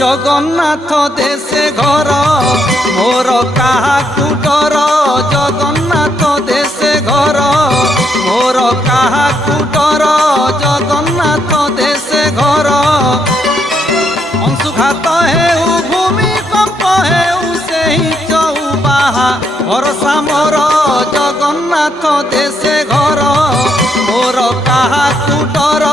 जगन्नाथ देशे घर मोर काहाकू डर जगन्नाथ देशे घर मोर काहाकू डर जगन्नाथ देशे घर अंशुघात हेउ भूमिकंप हेउ सेही चौबाहा भरसा मोर जगन्नाथ देशे घर मोर काहाकू डर